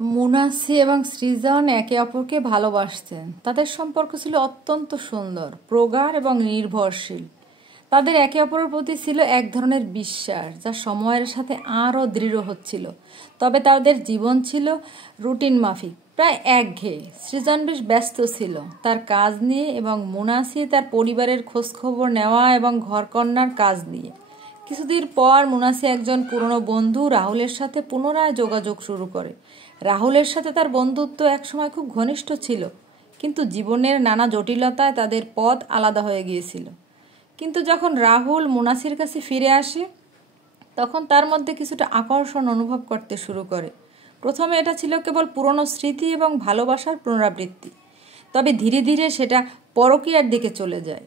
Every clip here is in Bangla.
মুনাসি এবং সৃজন একে অপরকে ভালোবাসতেন। তাদের সম্পর্ক ছিল অত্যন্ত সুন্দর, প্রগাঢ় এবং নির্ভরশীল। তাদের একে অপরের প্রতি ছিল এক ধরনের বিশ্বাস, যা সময়ের সাথে আরও দৃঢ় হচ্ছিল। তবে তাদের জীবন ছিল রুটিন মাফিক, প্রায় একঘেয়ে। সৃজন বেশ ব্যস্ত ছিল তার কাজ নিয়ে এবং মুনাসি তার পরিবারের খোঁজখবর নেওয়া এবং ঘরকন্নার কাজ নিয়ে। কিছুদিন পর মুনাসি একজন পুরনো বন্ধু রাহুলের সাথে পুনরায় যোগাযোগ শুরু করে। রাহুলের সাথে তার বন্ধুত্ব একসময় খুব ঘনিষ্ঠ ছিল, কিন্তু জীবনের নানা জটিলতায় তাদের পথ আলাদা হয়ে গিয়েছিল। কিন্তু যখন রাহুল মুনাসির কাছে ফিরে আসে, তখন তার মধ্যে কিছুটা আকর্ষণ অনুভব করতে শুরু করে। প্রথমে এটা ছিল কেবল পুরনো স্মৃতি এবং ভালোবাসার পুনরাবৃত্তি, তবে ধীরে ধীরে সেটা পরকীয়ার দিকে চলে যায়।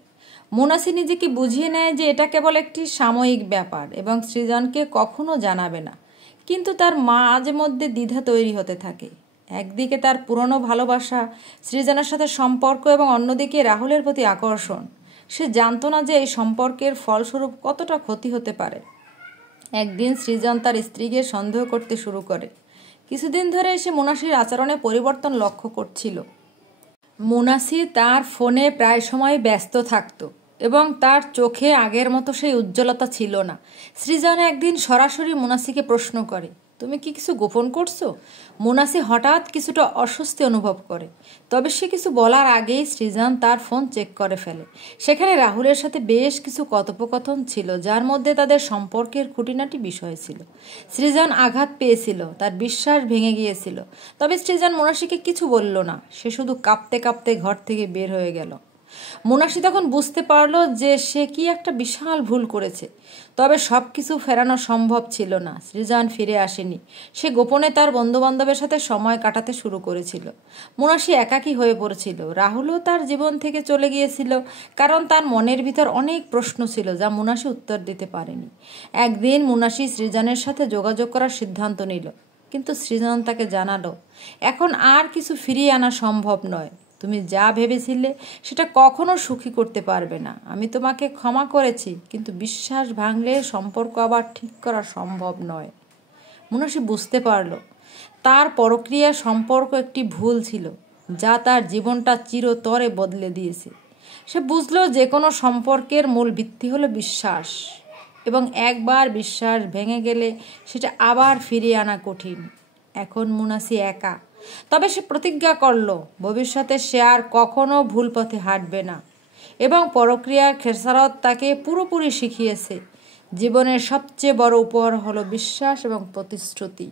মুনাসি নিজেকে বুঝিয়ে নেয় যে এটা কেবল একটি সাময়িক ব্যাপার এবং সৃজনকে কখনো জানাবে না। কিন্তু তার মাঝে মধ্যে দ্বিধা তৈরি হতে থাকে। একদিকে তার পুরনো ভালোবাসা, সৃজনের সাথে সম্পর্ক এবং অন্যদিকে রাহুলের প্রতি আকর্ষণ। সে জানতো না যে এই সম্পর্কের ফলস্বরূপ কতটা ক্ষতি হতে পারে। একদিন সৃজন তার স্ত্রীকে সন্দেহ করতে শুরু করে। কিছুদিন ধরে সে মুনাসির আচরণে পরিবর্তন লক্ষ্য করছিল। মুনাসি তার ফোনে প্রায় সময় ব্যস্ত থাকত এবং তার চোখে আগের মতো সেই উজ্জ্বলতা ছিল না। সৃজন একদিন সরাসরি মুনাসিকে প্রশ্ন করে, তুমি কি কিছু গোপন করছো? মুনাসি হঠাৎ কিছুটা অস্বস্তি অনুভব করে, তবে সে কিছু বলার আগেই সৃজন তার ফোন চেক করে ফেলে। সেখানে রাহুলের সাথে বেশ কিছু কথোপকথন ছিল, যার মধ্যে তাদের সম্পর্কের খুঁটিনাটি বিষয় ছিল। সৃজন আঘাত পেয়েছিল, তার বিশ্বাস ভেঙে গিয়েছিল। তবে সৃজন মুনাসিকে কিছু বলল না, সে শুধু কাঁপতে কাঁপতে ঘর থেকে বের হয়ে গেল। মুনাসি তখন বুঝতে পারল যে সে কি একটা বিশাল ভুল করেছে। তবে সব কিছু ফেরানো সম্ভব ছিল না। সৃজন ফিরে আসেনি। সে গোপনে তার বন্ধুবান্ধবের সাথে সময় কাটাতে শুরু করেছিল। মুনাসি একাকী হয়ে পড়েছিল। রাহুলও তার জীবন থেকে চলে গিয়েছিল, কারণ তার মনের ভিতর অনেক প্রশ্ন ছিল যা মুনাসি উত্তর দিতে পারেনি। একদিন মুনাসি সৃজনের সাথে যোগাযোগ করার সিদ্ধান্ত নিল, কিন্তু সৃজন তাকে জানালো, এখন আর কিছু ফিরিয়ে আনা সম্ভব নয়। তুমি যা ভেবেছিলে সেটা কখনো সুখী করতে পারবে না। আমি তোমাকে ক্ষমা করেছি, কিন্তু বিশ্বাস ভাঙলে সম্পর্ক আবার ঠিক করা সম্ভব নয়। মুনাসি বুঝতে পারল তার পরক্রিয়া সম্পর্ক একটি ভুল ছিল, যা তার জীবনটা চিরতরে বদলে দিয়েছে। সে বুঝল যে কোনো সম্পর্কের মূল ভিত্তি হলো বিশ্বাস, এবং একবার বিশ্বাস ভেঙে গেলে সেটা আবার ফিরিয়ে আনা কঠিন। এখন মুনাসি একা, তবে সে প্রতিজ্ঞা করল ভবিষ্যতে সে আর কখনো ভুল পথে হাঁটবে না। এবং পরক্রিয়ার খেসারত তাকে পুরোপুরি শিখিয়েছে জীবনের সবচেয়ে বড় উপহার হলো বিশ্বাস এবং প্রতিশ্রুতি।